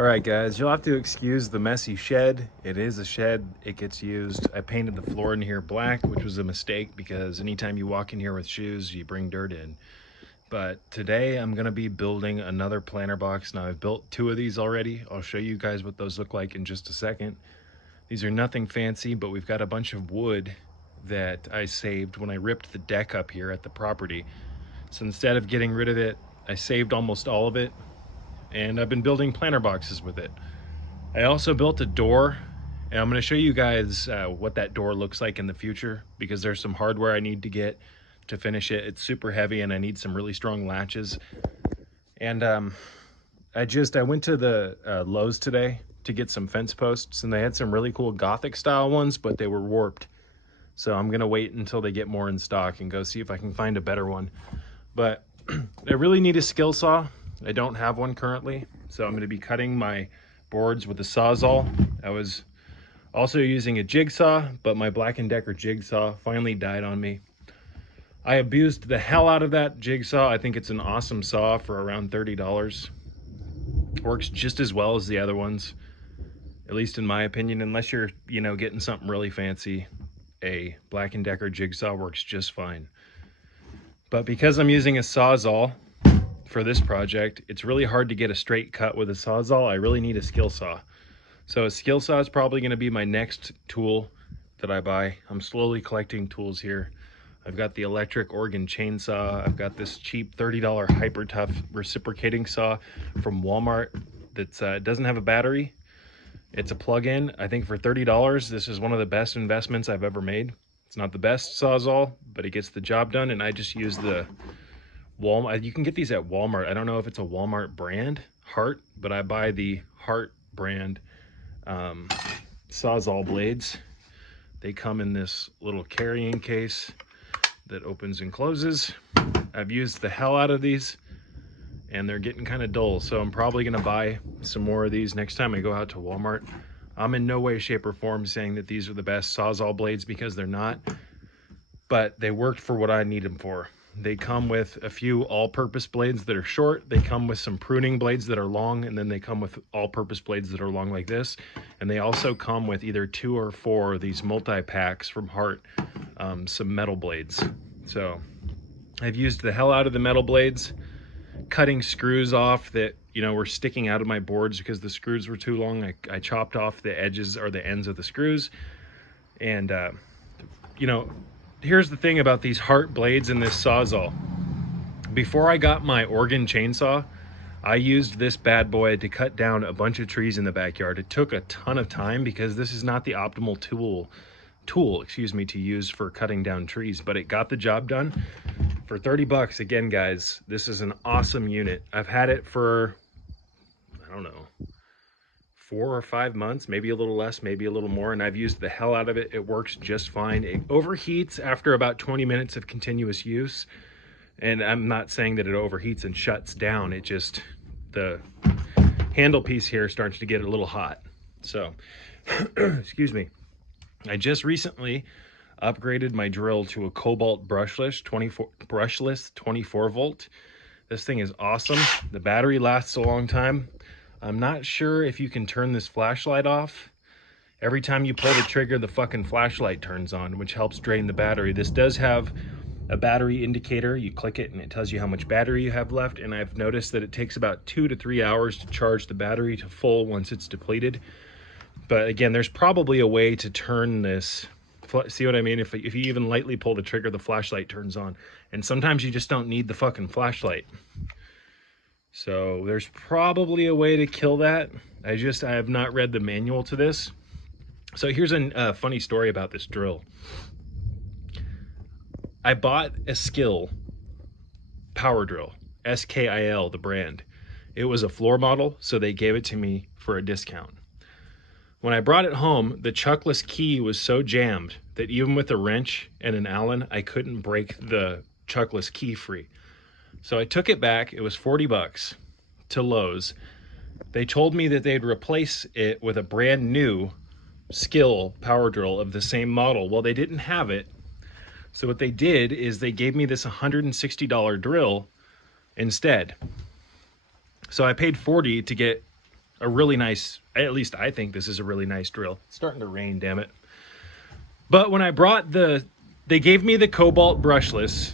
All right, guys, you'll have to excuse the messy shed. It is a shed. It gets used. I painted the floor in here black, which was a mistake because anytime you walk in here with shoes, you bring dirt in. But today I'm going to be building another planter box. Now, I've built two of these already. I'll show you guys what those look like in just a second. These are nothing fancy, but we've got a bunch of wood that I saved when I ripped the deck up here at the property. So instead of getting rid of it, I saved almost all of it, and I've been building planter boxes with it. I also built a door, and I'm going to show you guys what that door looks like in the future, because there's some hardware I need to get to finish it. It's super heavy and I need some really strong latches. And I went to the Lowe's today to get some fence posts, and they had some really cool Gothic style ones, but they were warped. So I'm going to wait until they get more in stock and go see if I can find a better one. But I really need a skill saw. I don't have one currently, so I'm going to be cutting my boards with a Sawzall. I was also using a jigsaw, but my Black & Decker jigsaw finally died on me. I abused the hell out of that jigsaw. I think it's an awesome saw for around $30. Works just as well as the other ones, at least in my opinion. Unless you're, getting something really fancy, a Black & Decker jigsaw works just fine. But because I'm using a Sawzall for this project, it's really hard to get a straight cut with a Sawzall. I really need a skill saw. So a skill saw is probably going to be my next tool that I buy. I'm slowly collecting tools here. I've got the electric Oregon chainsaw. I've got this cheap $30 Hyper Tough reciprocating saw from Walmart that doesn't have a battery. It's a plug-in. I think for $30, this is one of the best investments I've ever made. It's not the best Sawzall, but it gets the job done, and I just use the Walmart. You can get these at Walmart. I don't know if it's a Walmart brand, Hart, but I buy the Hart brand Sawzall blades. They come in this little carrying case that opens and closes. I've used the hell out of these, and they're getting kind of dull, so I'm probably going to buy some more of these next time I go out to Walmart. I'm in no way, shape, or form saying that these are the best Sawzall blades, because they're not, but they worked for what I need them for. They come with a few all-purpose blades that are short. They come with some pruning blades that are long, and then they come with all-purpose blades that are long like this. And they also come with either 2 or 4 of these multi-packs from Hart, some metal blades. So I've used the hell out of the metal blades, cutting screws off that were sticking out of my boards because the screws were too long. I chopped off the edges or the ends of the screws. And here's the thing about these Hart blades and this Sawzall. Before I got my Oregon chainsaw, I used this bad boy to cut down a bunch of trees in the backyard. It took a ton of time because this is not the optimal tool to use for cutting down trees, but it got the job done for 30 bucks. Again, guys, this is an awesome unit. I've had it for, I don't know, 4 or 5 months, maybe a little less, maybe a little more, and I've used the hell out of it. It works just fine. It overheats after about 20 minutes of continuous use, and I'm not saying that it overheats and shuts down. It just, the handle piece here starts to get a little hot. So excuse me. I just recently upgraded my drill to a Cobalt brushless 24 volt. This thing is awesome. The battery lasts a long time. I'm not sure if you can turn this flashlight off. Every time you pull the trigger, the fucking flashlight turns on, which helps drain the battery. This does have a battery indicator. You click it and it tells you how much battery you have left, and I've noticed that it takes about 2 to 3 hours to charge the battery to full once it's depleted. But again, there's probably a way to turn this. See what I mean? If you even lightly pull the trigger, the flashlight turns on. And sometimes you just don't need the fucking flashlight. So there's probably a way to kill that. I have not read the manual to this. So here's a funny story about this drill. I bought a Skill power drill, SKIL, the brand. It was a floor model, so they gave it to me for a discount. When I brought it home, the chuckless key was so jammed that even with a wrench and an Allen, I couldn't break the chuckless key free. So I took it back. It was 40 bucks to Lowe's. They told me that they'd replace it with a brand new Skill power drill of the same model. Well, they didn't have it. So what they did is they gave me this $160 drill instead. So I paid $40 to get a really nice, at least I think this is a really nice drill. It's starting to rain, damn it. But when I brought they gave me the Cobalt brushless,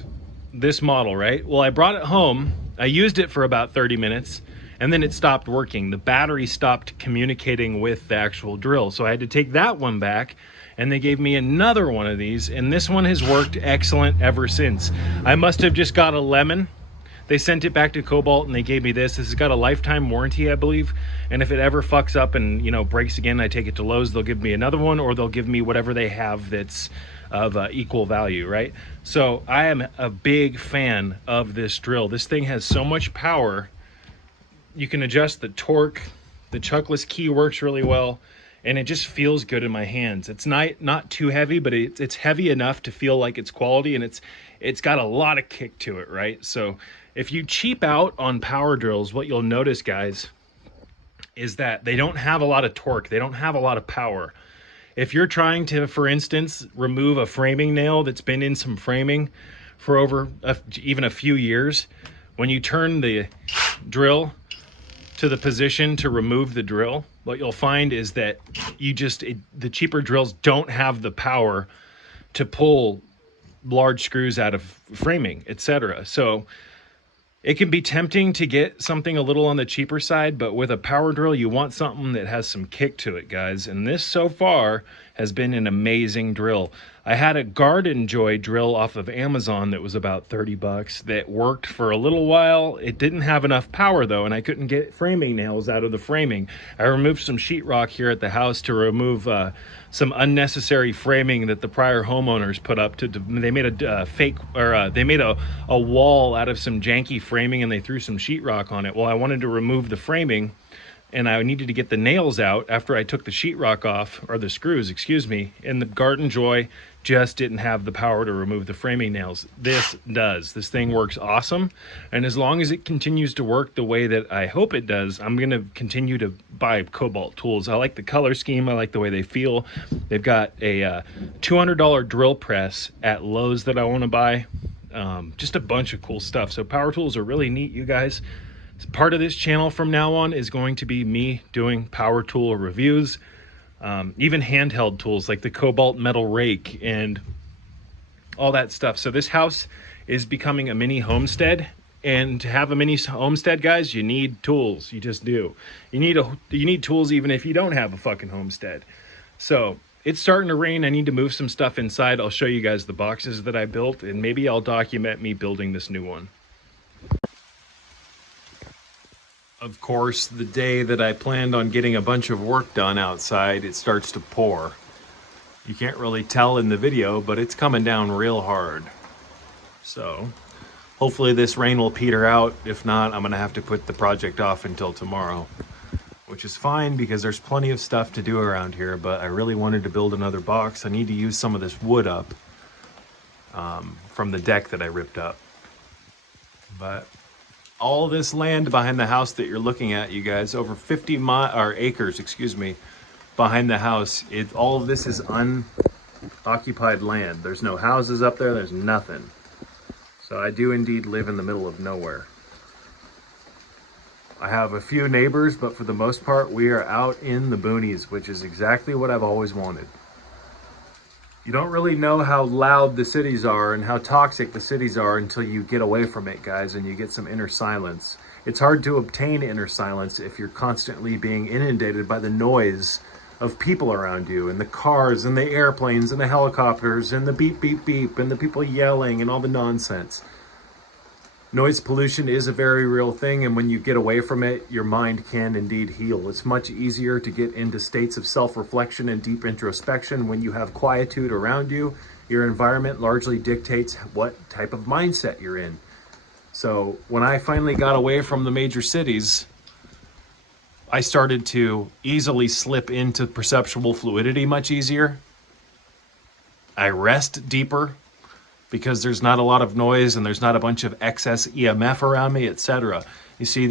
this model, right? Well, I brought it home. I used it for about 30 minutes and then it stopped working. The battery stopped communicating with the actual drill. So I had to take that one back and they gave me another one of these, and this one has worked excellent ever since. I must have just got a lemon. They sent it back to Cobalt and they gave me this. This has got a lifetime warranty, I believe. And if it ever fucks up and, you know, breaks again, I take it to Lowe's, they'll give me another one, or they'll give me whatever they have that's of equal value, right? So I am a big fan of this drill. This thing has so much power. You can adjust the torque. The chuckless key works really well, and it just feels good in my hands. It's not too heavy, but it's heavy enough to feel like it's quality, and it's got a lot of kick to it, right? So if you cheap out on power drills, what you'll notice, guys, is that they don't have a lot of torque. They don't have a lot of power. If you're trying to, for instance, remove a framing nail that's been in some framing for over even a few years, when you turn the drill to the position to remove the drill, what you'll find is that the cheaper drills don't have the power to pull large screws out of framing, etc. So it can be tempting to get something a little on the cheaper side, but with a power drill, you want something that has some kick to it, guys. And this so far has been an amazing drill. I had a Garden Joy drill off of Amazon that was about 30 bucks that worked for a little while. It didn't have enough power though, and I couldn't get framing nails out of the framing. I removed some sheetrock here at the house to remove some unnecessary framing that the prior homeowners put up. They made they made a wall out of some janky framing, and they threw some sheetrock on it. Well, I wanted to remove the framing, and I needed to get the nails out after I took the sheetrock off, or the screws, excuse me, and the Garden Joy just didn't have the power to remove the framing nails. This does. This thing works awesome, and as long as it continues to work the way that I hope it does, I'm going to continue to buy Cobalt tools. I like the color scheme. I like the way they feel. They've got a $200 drill press at Lowe's that I want to buy. Just a bunch of cool stuff. So power tools are really neat, you guys. Part of this channel from now on is going to be me doing power tool reviews, even handheld tools like the Cobalt metal rake and all that stuff. So this house is becoming a mini homestead, and to have a mini homestead, guys, you need tools. You just do. You need tools even if you don't have a fucking homestead. So it's starting to rain. I need to move some stuff inside. I'll show you guys the boxes that I built, and maybe I'll document me building this new one. Of course, the day that I planned on getting a bunch of work done outside, it starts to pour. You can't really tell in the video, but it's coming down real hard. So hopefully this rain will peter out. If not, I'm gonna have to put the project off until tomorrow, which is fine because there's plenty of stuff to do around here, but I really wanted to build another box. I need to use some of this wood up from the deck that I ripped up. But all this land behind the house that you're looking at, you guys, over 50 acres, excuse me, behind the house, all of this is unoccupied land. There's no houses up there, there's nothing. So I do indeed live in the middle of nowhere. I have a few neighbors, but for the most part, we are out in the boonies, which is exactly what I've always wanted. You don't really know how loud the cities are and how toxic the cities are until you get away from it, guys, and you get some inner silence. It's hard to obtain inner silence if you're constantly being inundated by the noise of people around you, and the cars and the airplanes and the helicopters and the beep, beep, beep, and the people yelling and all the nonsense. Noise pollution is a very real thing, and when you get away from it, your mind can indeed heal. It's much easier to get into states of self-reflection and deep introspection when you have quietude around you. Your environment largely dictates what type of mindset you're in. So when I finally got away from the major cities, I started to easily slip into perceptual fluidity much easier. I rest deeper, because there's not a lot of noise and there's not a bunch of excess EMF around me, etc. You see,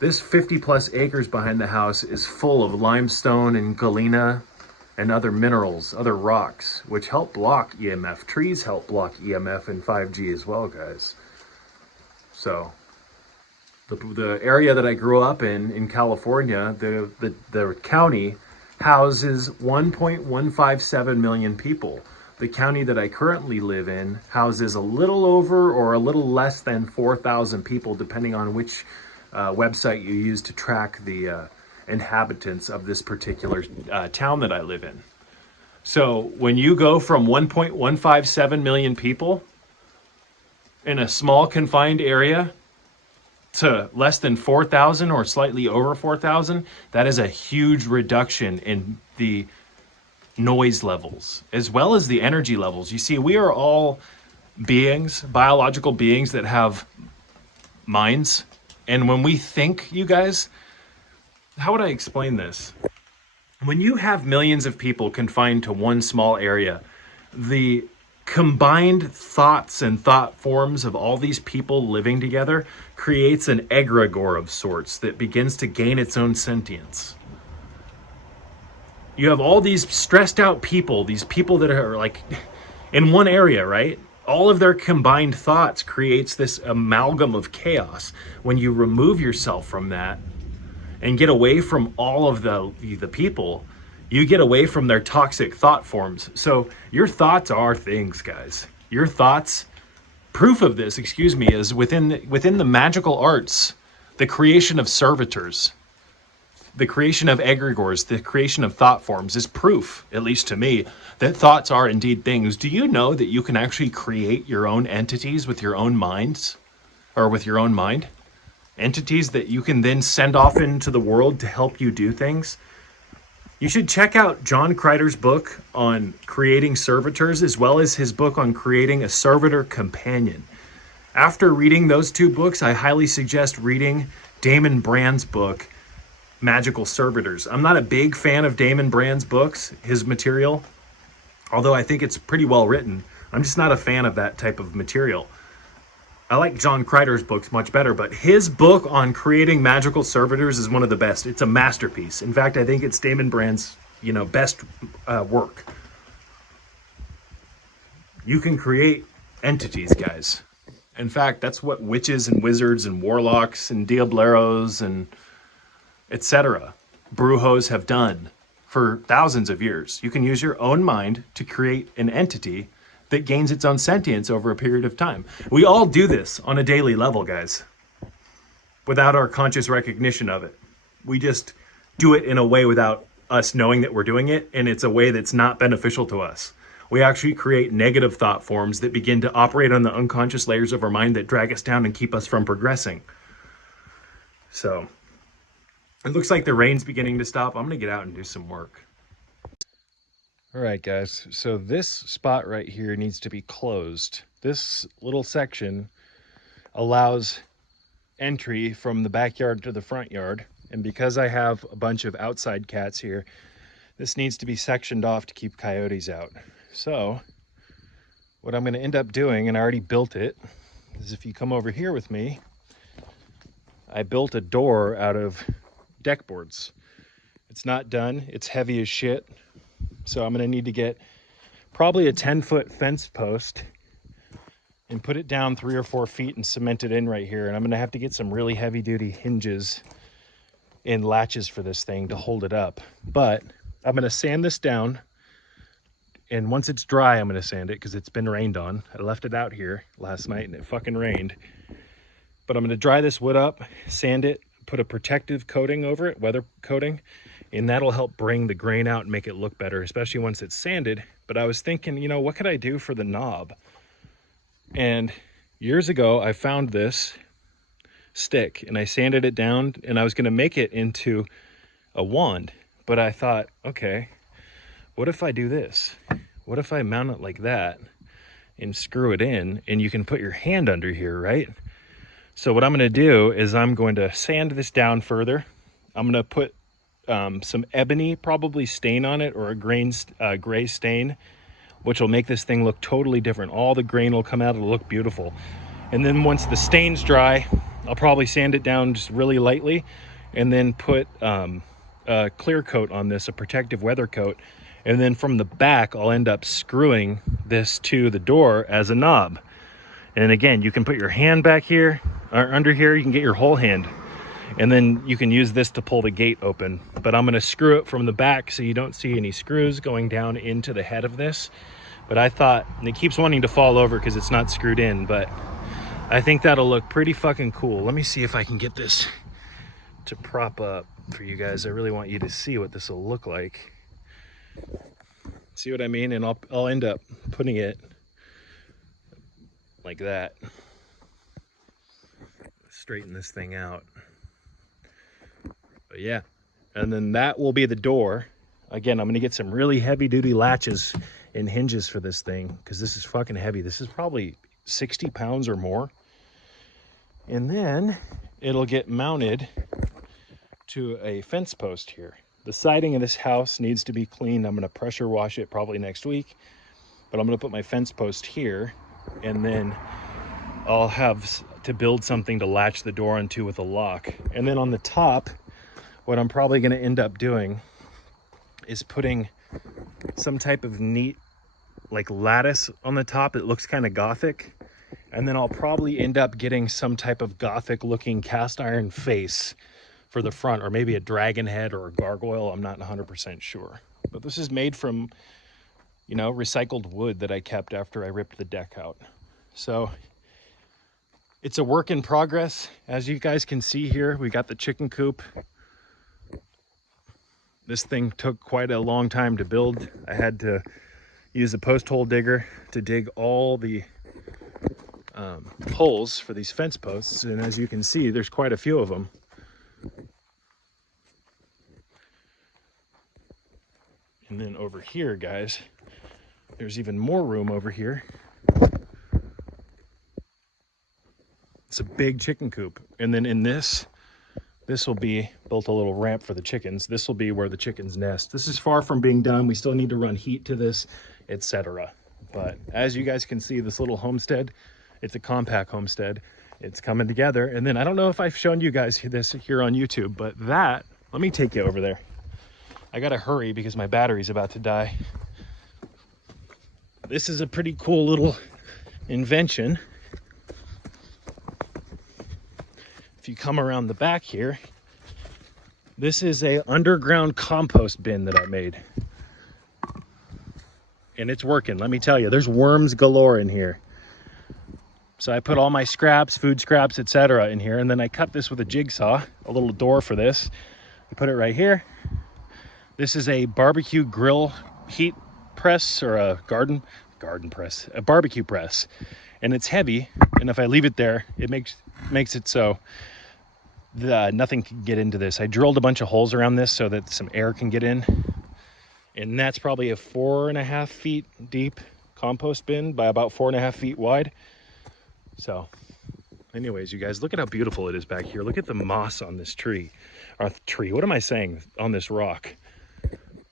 this 50 plus acres behind the house is full of limestone and galena and other minerals, other rocks, which help block EMF. Trees help block EMF and 5G as well, guys. So The area that I grew up in California, the county houses 1.157 million people. The county that I currently live in houses a little over or a little less than 4,000 people, depending on which website you use to track the inhabitants of this particular town that I live in. So when you go from 1.157 million people in a small confined area to less than 4,000 or slightly over 4,000, that is a huge reduction in the noise levels as well as the energy levels. You see, we are all beings, biological beings that have minds. And when we think, you guys, how would I explain this? When you have millions of people confined to one small area, the combined thoughts and thought forms of all these people living together creates an egregore of sorts that begins to gain its own sentience. You have all these stressed out people, these people that are like in one area, right? All of their combined thoughts creates this amalgam of chaos. When you remove yourself from that and get away from all of the people, you get away from their toxic thought forms. So your thoughts are things, guys. Your thoughts, proof of this, excuse me, is within the magical arts, the creation of servitors, the creation of egregores, the creation of thought forms is proof, at least to me, that thoughts are indeed things. Do you know that you can actually create your own entities with your own minds, or with your own mind? Entities that you can then send off into the world to help you do things. You should check out John Kreider's book on creating servitors, as well as his book on creating a servitor companion. After reading those two books, I highly suggest reading Damon Brand's book, Magical Servitors. I'm not a big fan of Damon Brand's books, his material, although I think it's pretty well written. I'm just not a fan of that type of material. I like John Kreider's books much better, but his book on creating magical servitors is one of the best. It's a masterpiece. In fact, I think it's Damon Brand's, best work. You can create entities, guys. In fact, that's what witches and wizards and warlocks and diableros and etc. brujos have done for thousands of years. You can use your own mind to create an entity that gains its own sentience over a period of time. We all do this on a daily level, guys, without our conscious recognition of it. We just do it in a way without us knowing that we're doing it, and it's a way that's not beneficial to us. We actually create negative thought forms that begin to operate on the unconscious layers of our mind that drag us down and keep us from progressing. So, it looks like the rain's beginning to stop. I'm gonna get out and do some work. All right, guys, so this spot right here needs to be closed. This little section allows entry from the backyard to the front yard. And because I have a bunch of outside cats here, this needs to be sectioned off to keep coyotes out. So what I'm gonna end up doing, and I already built it, is if you come over here with me, I built a door out of deck boards. It's not done, it's heavy as shit. So I'm gonna need to get probably a 10-foot fence post and put it down 3 or 4 feet and cement it in right here. And I'm gonna have to get some really heavy duty hinges and latches for this thing to hold it up. But I'm gonna sand this down, and once it's dry, I'm gonna sand it because it's been rained on. I left it out here last night and it fucking rained. But I'm gonna dry this wood up, sand it, put a protective coating over it, weather coating, and that'll help bring the grain out and make it look better, especially once it's sanded. But I was thinking, what could I do for the knob? And years ago, I found this stick and I sanded it down, and I was gonna make it into a wand. But I thought, okay, what if I do this? What if I mount it like that and screw it in, and you can put your hand under here, right? So what I'm gonna do is I'm going to sand this down further. I'm gonna put some ebony probably stain on it, or a gray stain, which will make this thing look totally different. All the grain will come out, it'll look beautiful. And then once the stain's dry, I'll probably sand it down just really lightly, and then put a clear coat on this, a protective weather coat. And then from the back, I'll end up screwing this to the door as a knob. And again, you can put your hand back here or under here. You can get your whole hand, and then you can use this to pull the gate open. But I'm going to screw it from the back so you don't see any screws going down into the head of this. But I thought, and it keeps wanting to fall over because it's not screwed in, but I think that'll look pretty fucking cool. Let me see if I can get this to prop up for you guys. I really want you to see what this will look like. See what I mean? And I'll end up putting it like that. Straighten this thing out. But yeah, and then that will be the door. Again, I'm gonna get some really heavy duty latches and hinges for this thing because this is fucking heavy. This is probably 60 pounds or more. And then it'll get mounted to a fence post here. The siding of this house needs to be cleaned. I'm gonna pressure wash it probably next week, but I'm gonna put my fence post here, and then I'll have to build something to latch the door onto with a lock. And then on the top, what I'm probably gonna end up doing is putting some type of neat like lattice on the top that looks kind of gothic. And then I'll probably end up getting some type of gothic looking cast iron face for the front, or maybe a dragon head or a gargoyle. I'm not 100% sure. But this is made from, you know, recycled wood that I kept after I ripped the deck out. So it's a work in progress. As you guys can see here, we got the chicken coop. This thing took quite a long time to build. I had to use a post hole digger to dig all the holes for these fence posts. And as you can see, there's quite a few of them. And then over here, guys, there's even more room over here. It's a big chicken coop. And then in this will be built a little ramp for the chickens. This will be where the chickens nest. This is far from being done. We still need to run heat to this, etc. But as you guys can see, this little homestead, it's a compact homestead. It's coming together. And then I don't know if I've shown you guys this here on YouTube, but let me take you over there. I gotta hurry because my battery's about to die. This is a pretty cool little invention. If you come around the back here, this is a underground compost bin that I made. And it's working, let me tell you. There's worms galore in here. So I put all my scraps, food scraps, etc. in here, and then I cut this with a jigsaw, a little door for this. I put it right here. This is a barbecue grill heat press, or a garden press, a barbecue press. And it's heavy, and if I leave it there, it makes it so nothing can get into this. I drilled a bunch of holes around this so that some air can get in. And that's probably a 4.5 feet deep compost bin by about 4.5 feet wide. So anyways, you guys, look at how beautiful it is back here. Look at the moss on this tree. What am I saying? On this rock.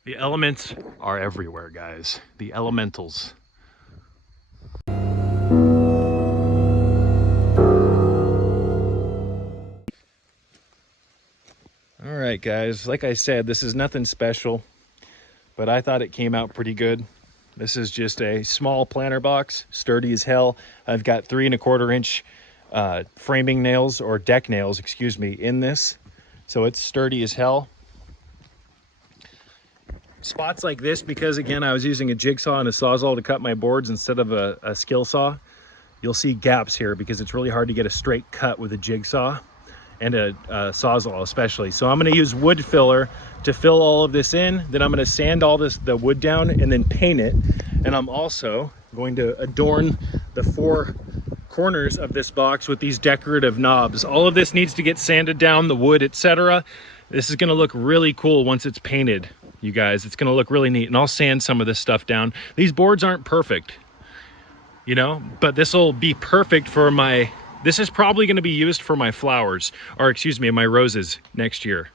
The elements are everywhere, guys. The elementals. All right, guys, like I said, this is nothing special, but I thought it came out pretty good. This is just a small planter box, sturdy as hell. I've got 3¼ inch framing nails, or deck nails, excuse me, in this. So it's sturdy as hell. Spots like this, because again, I was using a jigsaw and a sawzall to cut my boards instead of a skill saw. You'll see gaps here because it's really hard to get a straight cut with a jigsaw and a sawzall especially. So I'm gonna use wood filler to fill all of this in. Then I'm gonna sand all the wood down and then paint it. And I'm also going to adorn the 4 corners of this box with these decorative knobs. All of this needs to get sanded down, the wood, etc. This is gonna look really cool once it's painted, you guys. It's gonna look really neat, and I'll sand some of this stuff down. These boards aren't perfect, you know, but this will be perfect for this is probably gonna be used for my flowers, or excuse me, my roses next year.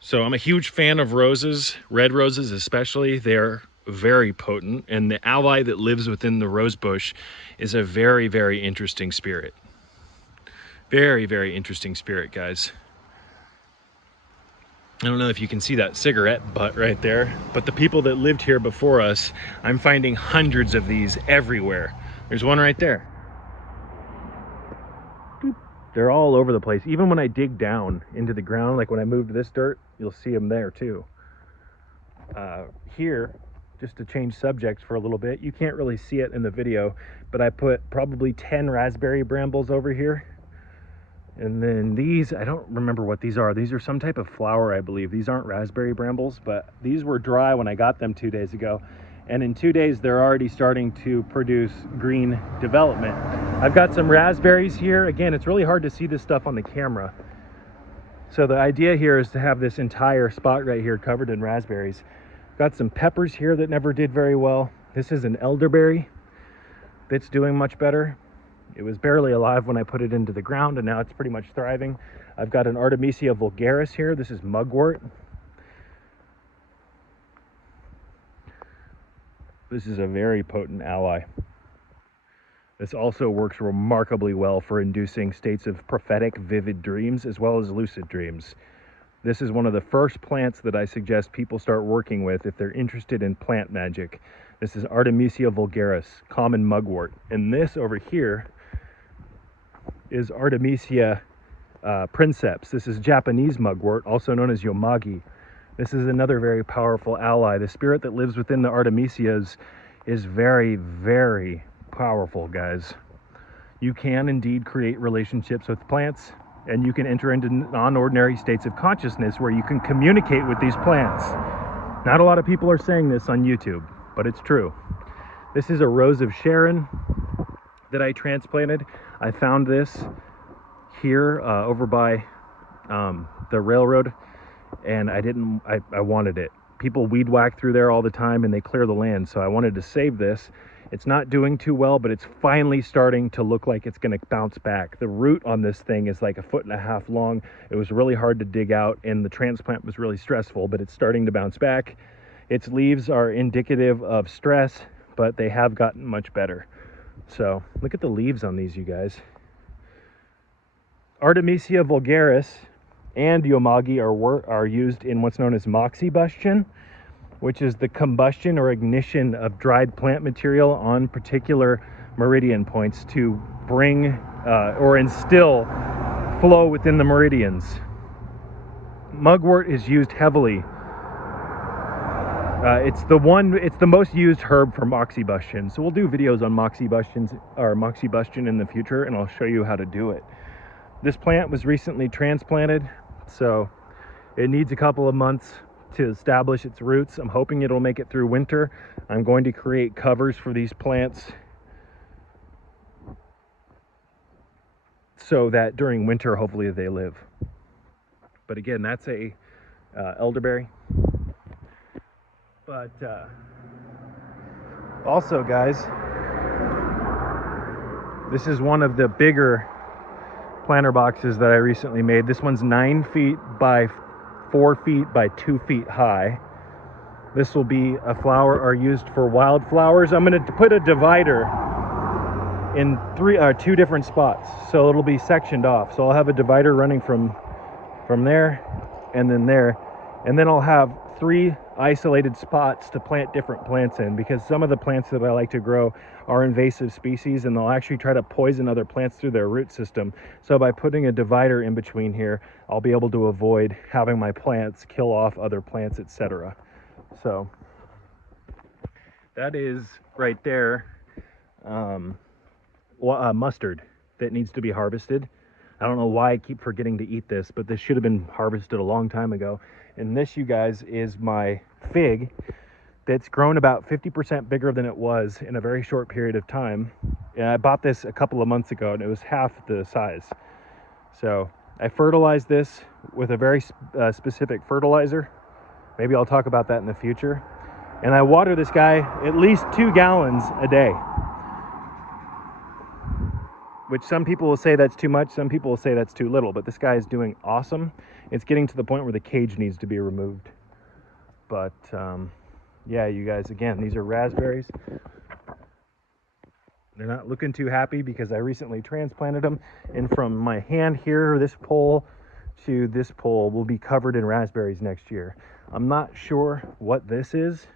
So I'm a huge fan of roses, red roses especially. They're very potent, and the ally that lives within the rose bush is a very, very interesting spirit. Very, very interesting spirit, guys. I don't know if you can see that cigarette butt right there, but the people that lived here before us, I'm finding hundreds of these everywhere. There's one right there. They're all over the place. Even when I dig down into the ground, like when I moved this dirt, you'll see them there too. Here, just to change subjects for a little bit, you can't really see it in the video, but I put probably 10 raspberry brambles over here. And then these, I don't remember what these are. These are some type of flower, I believe. These aren't raspberry brambles, but these were dry when I got them 2 days ago. And in 2 days, they're already starting to produce green development. I've got some raspberries here. Again, it's really hard to see this stuff on the camera. So the idea here is to have this entire spot right here covered in raspberries. Got some peppers here that never did very well. This is an elderberry that's doing much better. It was barely alive when I put it into the ground, and now it's pretty much thriving. I've got an Artemisia vulgaris here. This is mugwort. This is a very potent ally. This also works remarkably well for inducing states of prophetic, vivid dreams, as well as lucid dreams. This is one of the first plants that I suggest people start working with if they're interested in plant magic. This is Artemisia vulgaris, common mugwort. And this over here is Artemisia Princeps. This is Japanese mugwort, also known as yomagi. This is another very powerful ally. The spirit that lives within the Artemisias is very, very powerful, guys. You can indeed create relationships with plants, and you can enter into non-ordinary states of consciousness where you can communicate with these plants. Not a lot of people are saying this on YouTube, but it's true. This is a Rose of Sharon that I transplanted. I found this here over by the railroad, and I wanted it. People weed whack through there all the time and they clear the land, so I wanted to save this. It's not doing too well, but it's finally starting to look like it's going to bounce back. The root on this thing is like 1.5 feet long. It was really hard to dig out, and the transplant was really stressful, but it's starting to bounce back. Its leaves are indicative of stress, but they have gotten much better. So look at the leaves on these, you guys. Artemisia vulgaris and yomagi are used in what's known as moxibustion, which is the combustion or ignition of dried plant material on particular meridian points to bring or instill flow within the meridians. Mugwort is used heavily. It's the most used herb for moxibustion. So we'll do videos on moxibustion in the future, and I'll show you how to do it. This plant was recently transplanted, so it needs a couple of months to establish its roots. I'm hoping it'll make it through winter. I'm going to create covers for these plants so that during winter, hopefully they live. But again, that's a elderberry. But also, guys, this is one of the bigger planter boxes that I recently made. This one's 9 feet by 4 feet by 2 feet high. This will be a flower or used for wildflowers. I'm going to put a divider in 2 different spots, so it'll be sectioned off. So I'll have a divider running from there and then there, and then I'll have 3 isolated spots to plant different plants in, because some of the plants that I like to grow are invasive species and they'll actually try to poison other plants through their root system. So by putting a divider in between here, I'll be able to avoid having my plants kill off other plants, etc. So that is right there mustard that needs to be harvested. I don't know why I keep forgetting to eat this, but this should have been harvested a long time ago. And this, you guys, is my fig that's grown about 50% bigger than it was in a very short period of time. And I bought this a couple of months ago and it was half the size. So I fertilized this with a very specific fertilizer. Maybe I'll talk about that in the future. And I water this guy at least 2 gallons a day, which some people will say that's too much, some people will say that's too little, but this guy is doing awesome. It's getting to the point where the cage needs to be removed. But yeah, you guys, again, these are raspberries. They're not looking too happy because I recently transplanted them, and from my hand here, this pole to this pole will be covered in raspberries next year. I'm not sure what this is.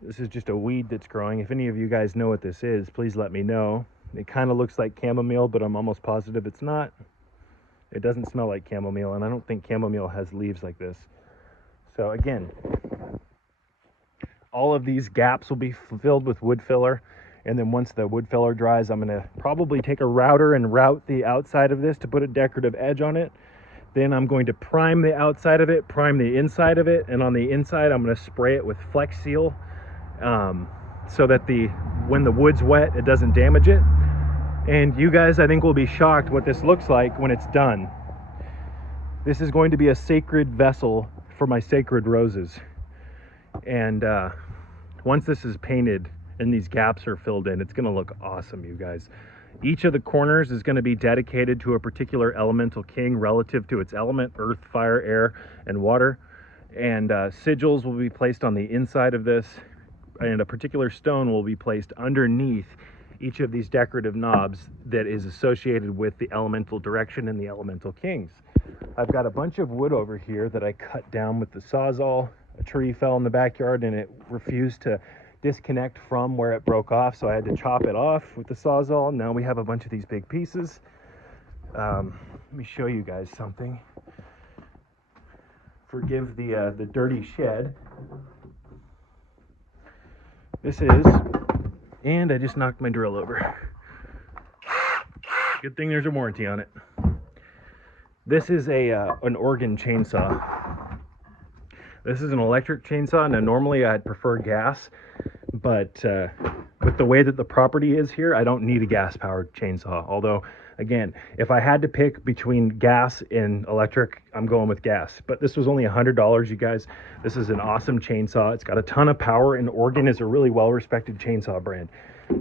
This is just a weed that's growing. If any of you guys know what this is, please let me know. It kind of looks like chamomile, but I'm almost positive it's not. It doesn't smell like chamomile, and I don't think chamomile has leaves like this. So again, all of these gaps will be filled with wood filler, and then once the wood filler dries, I'm going to probably take a router and route the outside of this to put a decorative edge on it. Then I'm going to prime the outside of it, prime the inside of it, and on the inside I'm going to spray it with Flex Seal, so that when the wood's wet, it doesn't damage it. And you guys, I think, will be shocked what this looks like when it's done. This is going to be a sacred vessel for my sacred roses. And once this is painted and these gaps are filled in, it's going to look awesome, you guys. Each of the corners is going to be dedicated to a particular elemental king relative to its element: earth, fire, air, and water. And sigils will be placed on the inside of this, and a particular stone will be placed underneath each of these decorative knobs that is associated with the elemental direction and the elemental kings. I've got a bunch of wood over here that I cut down with the Sawzall. A tree fell in the backyard and it refused to disconnect from where it broke off, so I had to chop it off with the Sawzall. Now we have a bunch of these big pieces. Let me show you guys something. Forgive the dirty shed. This is, and I just knocked my drill over. Good thing there's a warranty on it. This is an organ chainsaw. This is an electric chainsaw. Now normally I'd prefer gas, but with the way that the property is here, I don't need a gas-powered chainsaw. Although, again, if I had to pick between gas and electric, I'm going with gas. But this was only $100, you guys. This is an awesome chainsaw. It's got a ton of power, and Organ is a really well-respected chainsaw brand.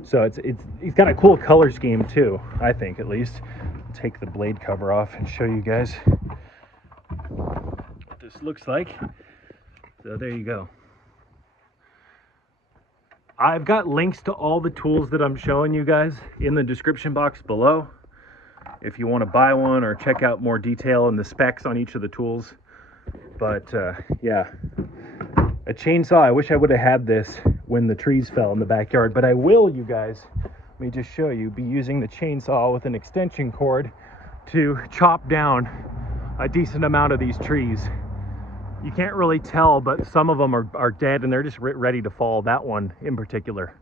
So it's got a cool color scheme too, I think, at least. I'll take the blade cover off and show you guys what this looks like. So there you go. I've got links to all the tools that I'm showing you guys in the description box below if you want to buy one or check out more detail and the specs on each of the tools. But yeah, a chainsaw. I wish I would have had this when the trees fell in the backyard, but I will, you guys. Let me just show you. Be using the chainsaw with an extension cord to chop down a decent amount of these trees. You can't really tell, but some of them are dead and they're just ready to fall. That one in particular.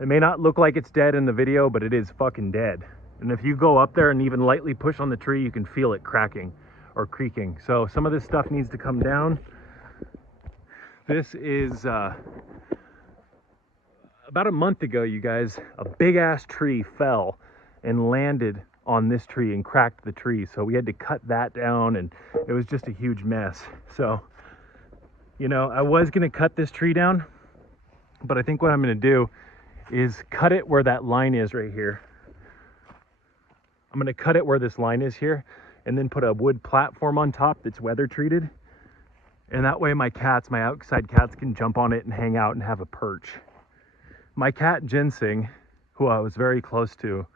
It may not look like it's dead in the video, but it is fucking dead. And if you go up there and even lightly push on the tree, you can feel it cracking or creaking. So some of this stuff needs to come down. This is about a month ago, you guys, a big ass tree fell and landed on this tree and cracked the tree, so we had to cut that down, and it was just a huge mess. So, you know, I was gonna cut this tree down, but I think what I'm gonna do is cut it where that line is right here. I'm gonna cut it where this line is here, and then put a wood platform on top that's weather treated, and that way my outside cats can jump on it and hang out and have a perch. My cat Ginseng, who I was very close to,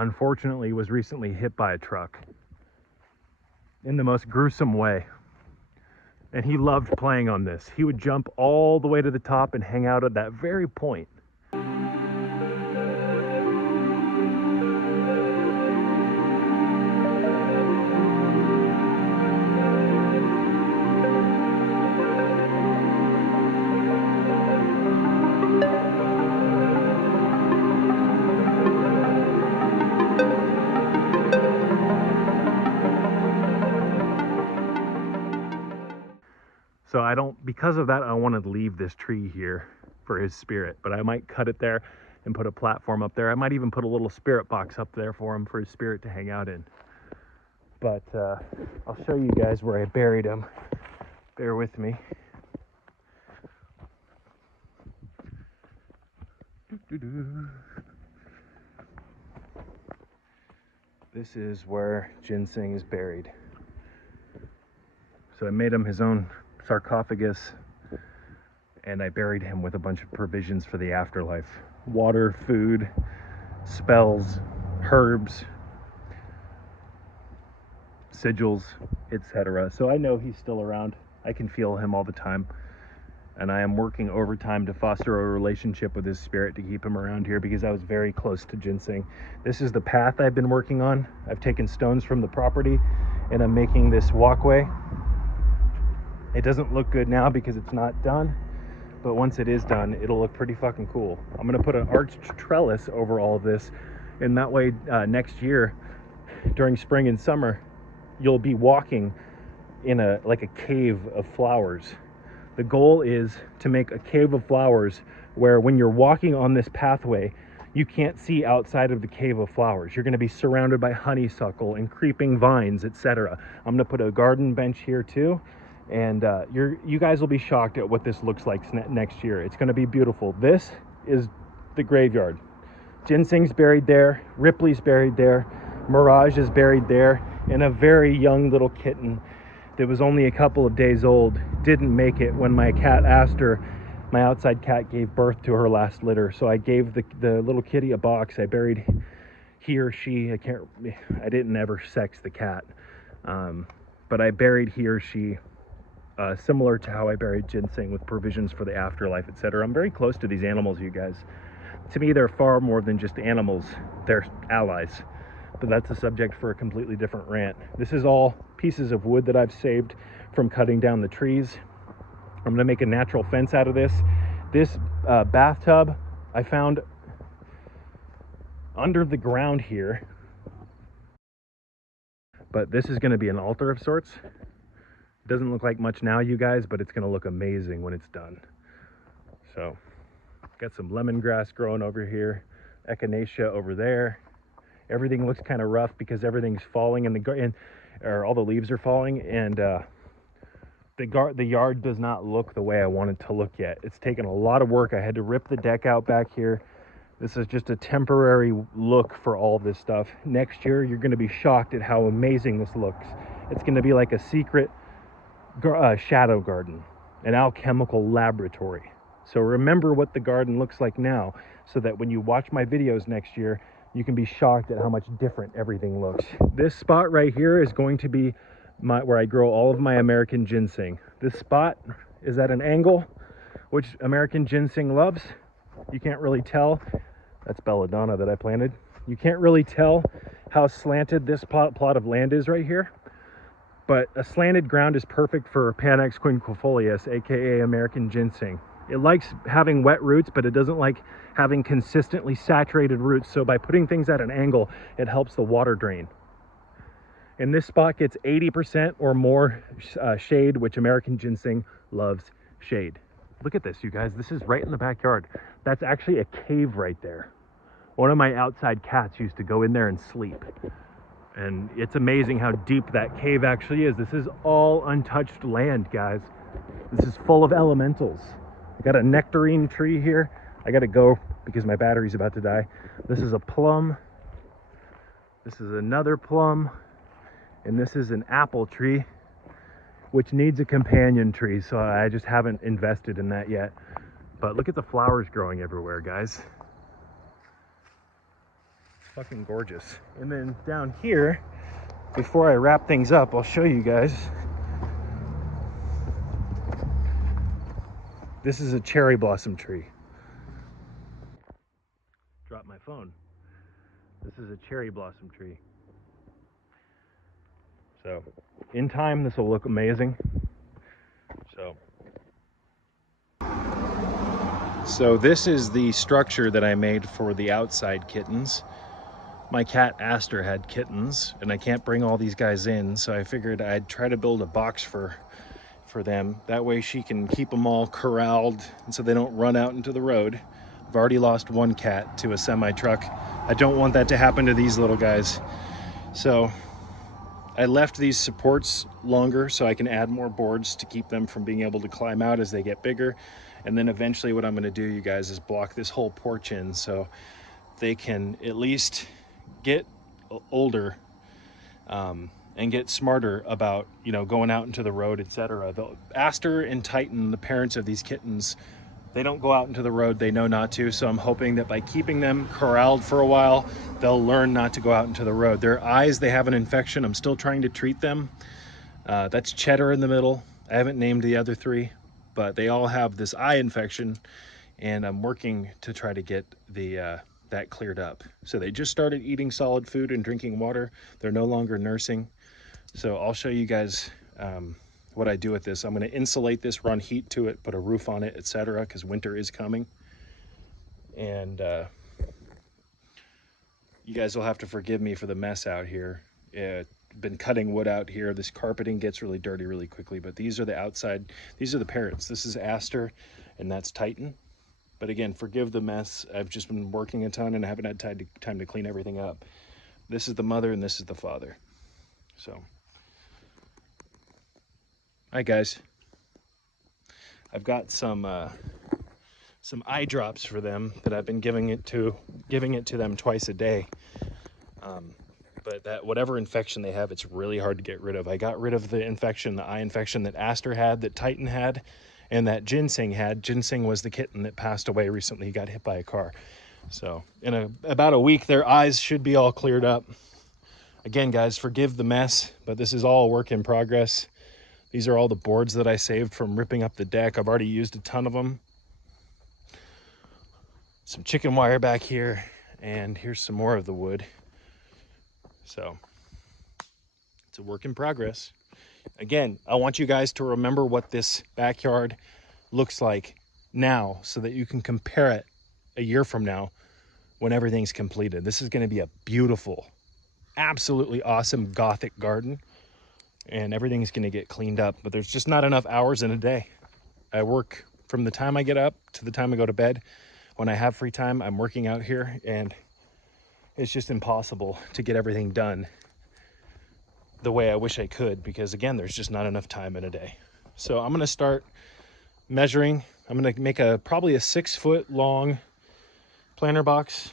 unfortunately was recently hit by a truck in the most gruesome way. And he loved playing on this. He would jump all the way to the top and hang out at that very point. So because of that, I wanted to leave this tree here for his spirit, but I might cut it there and put a platform up there. I might even put a little spirit box up there for him, for his spirit to hang out in. But I'll show you guys where I buried him. Bear with me. This is where Ginseng is buried. So I made him his own sarcophagus, and I buried him with a bunch of provisions for the afterlife: water, food, spells, herbs, sigils, etc. So I know he's still around. I can feel him all the time. and I am working overtime to foster a relationship with this spirit to keep him around here because I was very close to ginseng. This is the path I've been working on. I've taken stones from the property and I'm making this walkway. It doesn't look good now because it's not done, but once it is done, it'll look pretty fucking cool. I'm gonna put an arched trellis over all of this, and that way next year during spring and summer you'll be walking in a cave of flowers. The goal is to make a cave of flowers where when you're walking on this pathway you can't see outside of the cave of flowers. You're going to be surrounded by honeysuckle and creeping vines, etc. I'm going to put a garden bench here too, and you guys will be shocked at what this looks like next year. It's going to be beautiful. This is the graveyard. Ginseng's buried there, Ripley's buried there, Mirage is buried there, and a very young little kitten that was only a couple of days old didn't make it when my cat Aster, my outside cat, gave birth to her last litter. So I gave the little kitty a box. I buried he or she. I didn't ever sex the cat, but I buried he or she similar to how I buried Ginseng, with provisions for the afterlife, etc. I'm very close to these animals, you guys. To me, they're far more than just animals. They're allies. But that's a subject for a completely different rant. This is all pieces of wood that I've saved from cutting down the trees. I'm gonna make a natural fence out of this. This bathtub I found under the ground here, but this is gonna be an altar of sorts. It doesn't look like much now, you guys, but it's gonna look amazing when it's done. So, got some lemongrass growing over here, echinacea over there. Everything looks kind of rough because everything's falling or all the leaves are falling, and the yard does not look the way I want it to look yet. It's taken a lot of work. I had to rip the deck out back here. This is just a temporary look for all this stuff. Next year, you're going to be shocked at how amazing this looks. It's going to be like a secret shadow garden, an alchemical laboratory. So remember what the garden looks like now, so that when you watch my videos next year, you can be shocked at how much different everything looks. This spot right here is going to be where I grow all of my American ginseng. This spot is at an angle, which American ginseng loves. You can't really tell. That's belladonna that I planted. You can't really tell how slanted this plot of land is right here, but a slanted ground is perfect for Panax quinquefolius, aka American ginseng. It likes having wet roots, but it doesn't like having consistently saturated roots. So by putting things at an angle, it helps the water drain. And this spot gets 80% or more shade, which American ginseng loves shade. Look at this, you guys. This is right in the backyard. That's actually a cave right there. One of my outside cats used to go in there and sleep. And it's amazing how deep that cave actually is. This is all untouched land, guys. This is full of elementals. I got a nectarine tree here. I gotta go because my battery's about to die. This is a plum. This is another plum. And this is an apple tree, which needs a companion tree. So I just haven't invested in that yet. But look at the flowers growing everywhere, guys. It's fucking gorgeous. And then down here, before I wrap things up, I'll show you guys. This is a cherry blossom tree. Dropped my phone. This is a cherry blossom tree. So, in time, this will look amazing. So this is the structure that I made for the outside kittens. My cat Aster had kittens, and I can't bring all these guys in, so I figured I'd try to build a box for them. That way she can keep them all corralled and so they don't run out into the road. I've already lost one cat to a semi-truck. I don't want that to happen to these little guys. So I left these supports longer so I can add more boards to keep them from being able to climb out as they get bigger. And then eventually what I'm going to do, you guys, is block this whole porch in so they can at least get older and get smarter about, you know, going out into the road, etc. The Aster and Titan, the parents of these kittens, they don't go out into the road. They know not to. So I'm hoping that by keeping them corralled for a while, they'll learn not to go out into the road. Their eyes, they have an infection. I'm still trying to treat them. That's Cheddar in the middle. I haven't named the other three. but they all have this eye infection, and I'm working to try to get that cleared up. So they just started eating solid food and drinking water. They're no longer nursing. So I'll show you guys what I do with this. I'm going to insulate this, run heat to it, put a roof on it, etc., because winter is coming. And you guys will have to forgive me for the mess out here. Been cutting wood out here. This carpeting gets really dirty really quickly, but these are the outside, these are the parents. This is Aster and that's Titan. But again, forgive the mess. I've just been working a ton and I haven't had time to clean everything up. This is the mother and this is the father. So, hi guys. I've got some eye drops for them that I've been giving it to them twice a day. But that whatever infection they have, it's really hard to get rid of. I got rid of the infection, the eye infection that Aster had, that Titan had, and that Ginseng had. Ginseng was the kitten that passed away recently. He got hit by a car. So in about a week, their eyes should be all cleared up. Again, guys, forgive the mess, but this is all a work in progress. These are all the boards that I saved from ripping up the deck. I've already used a ton of them. Some chicken wire back here, and here's some more of the wood. So it's a work in progress. Again, I want you guys to remember what this backyard looks like now so that you can compare it a year from now when everything's completed. This is going to be a beautiful, absolutely awesome Gothic garden, and everything's going to get cleaned up, but there's just not enough hours in a day. I work from the time I get up to the time I go to bed. When I have free time, I'm working out here, and it's just impossible to get everything done the way I wish I could, because again, there's just not enough time in a day. So I'm going to start measuring. I'm going to make probably a 6-foot long planter box,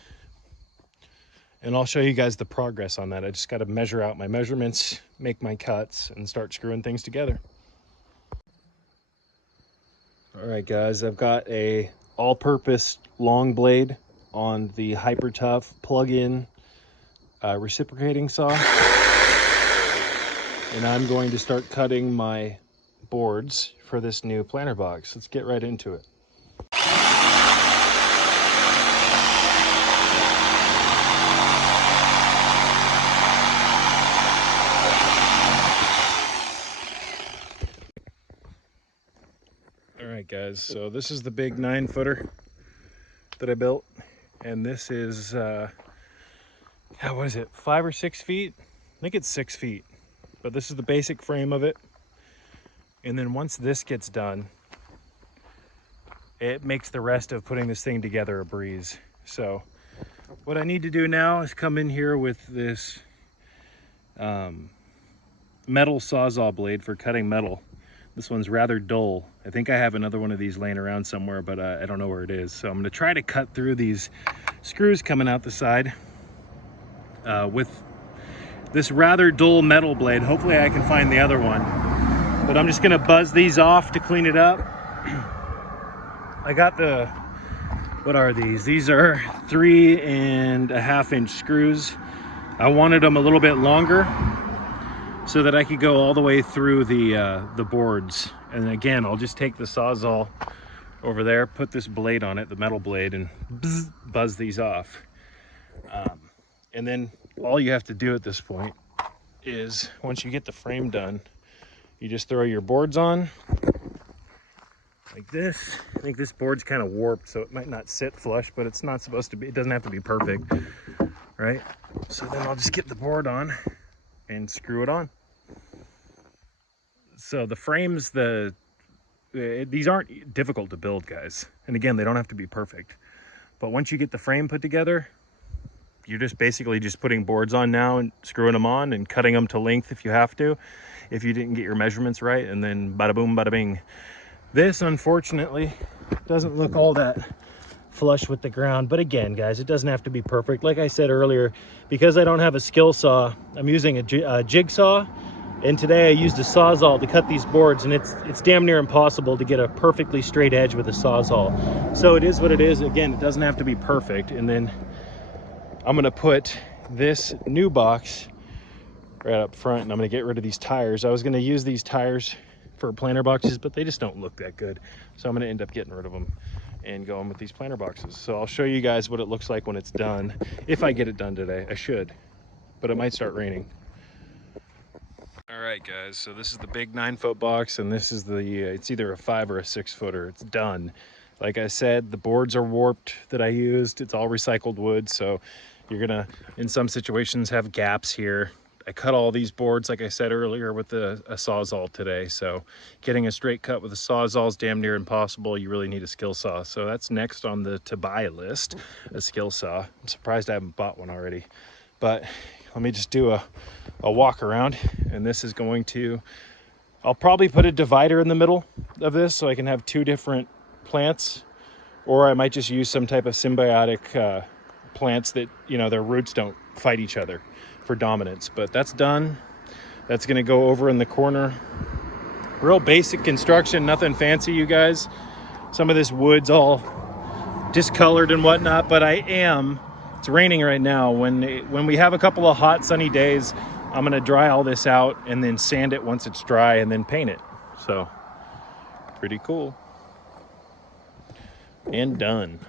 and I'll show you guys the progress on that. I just got to measure out my measurements, make my cuts, and start screwing things together. All right, guys, I've got a all-purpose long blade on the Hyper Tough plug-in reciprocating saw, and I'm going to start cutting my boards for this new planter box. Let's get right into it. All right, guys, so this is the big 9-footer that I built, and this is what is it, 5 or 6 feet? I think it's 6 feet, but this is the basic frame of it. And then once this gets done, it makes the rest of putting this thing together a breeze. So what I need to do now is come in here with this metal sawzall blade for cutting metal. This one's rather dull. I think I have another one of these laying around somewhere, but I don't know where it is. So I'm gonna try to cut through these screws coming out the side with this rather dull metal blade. Hopefully I can find the other one, but I'm just gonna buzz these off to clean it up. I got what are these? These are 3.5-inch screws. I wanted them a little bit longer so that I could go all the way through the boards. And again, I'll just take the Sawzall over there, put this blade on it, the metal blade, and buzz these off. And then all you have to do at this point is, once you get the frame done, you just throw your boards on like this. I think this board's kind of warped, so it might not sit flush, but it's not supposed to be, it doesn't have to be perfect, right? So then I'll just get the board on and screw it on. So the frames, these aren't difficult to build, guys. And again, they don't have to be perfect. But once you get the frame put together, you're just basically just putting boards on now and screwing them on and cutting them to length if you have to, if you didn't get your measurements right, and then bada boom, bada bing. This, unfortunately, doesn't look all that flush with the ground. But again, guys, it doesn't have to be perfect. Like I said earlier, because I don't have a skill saw, I'm using a jigsaw. And today I used a Sawzall to cut these boards, and it's damn near impossible to get a perfectly straight edge with a Sawzall. So it is what it is. Again, it doesn't have to be perfect. And then I'm gonna put this new box right up front, and I'm gonna get rid of these tires. I was gonna use these tires for planter boxes, but they just don't look that good. So I'm gonna end up getting rid of them and going with these planter boxes. So I'll show you guys what it looks like when it's done. If I get it done today, I should, but it might start raining. All right, guys, so this is the big 9-foot box, and this is the, it's either a 5 or a 6 footer. It's done. Like I said, the boards are warped that I used. It's all recycled wood, so you're gonna, in some situations, have gaps here. I cut all these boards, like I said earlier, with a Sawzall today, so getting a straight cut with a Sawzall is damn near impossible. You really need a skill saw. So that's next on the to buy list, a skill saw. I'm surprised I haven't bought one already. But let me just do a walk around, and this is going to, I'll probably put a divider in the middle of this so I can have 2 different plants, or I might just use some type of symbiotic plants that, you know, their roots don't fight each other for dominance. But that's done. That's going to go over in the corner. Real basic construction, nothing fancy, you guys. Some of this wood's all discolored and whatnot, but it's raining right now. When we have a couple of hot sunny days, I'm going to dry all this out and then sand it once it's dry and then paint it. So pretty cool. And done.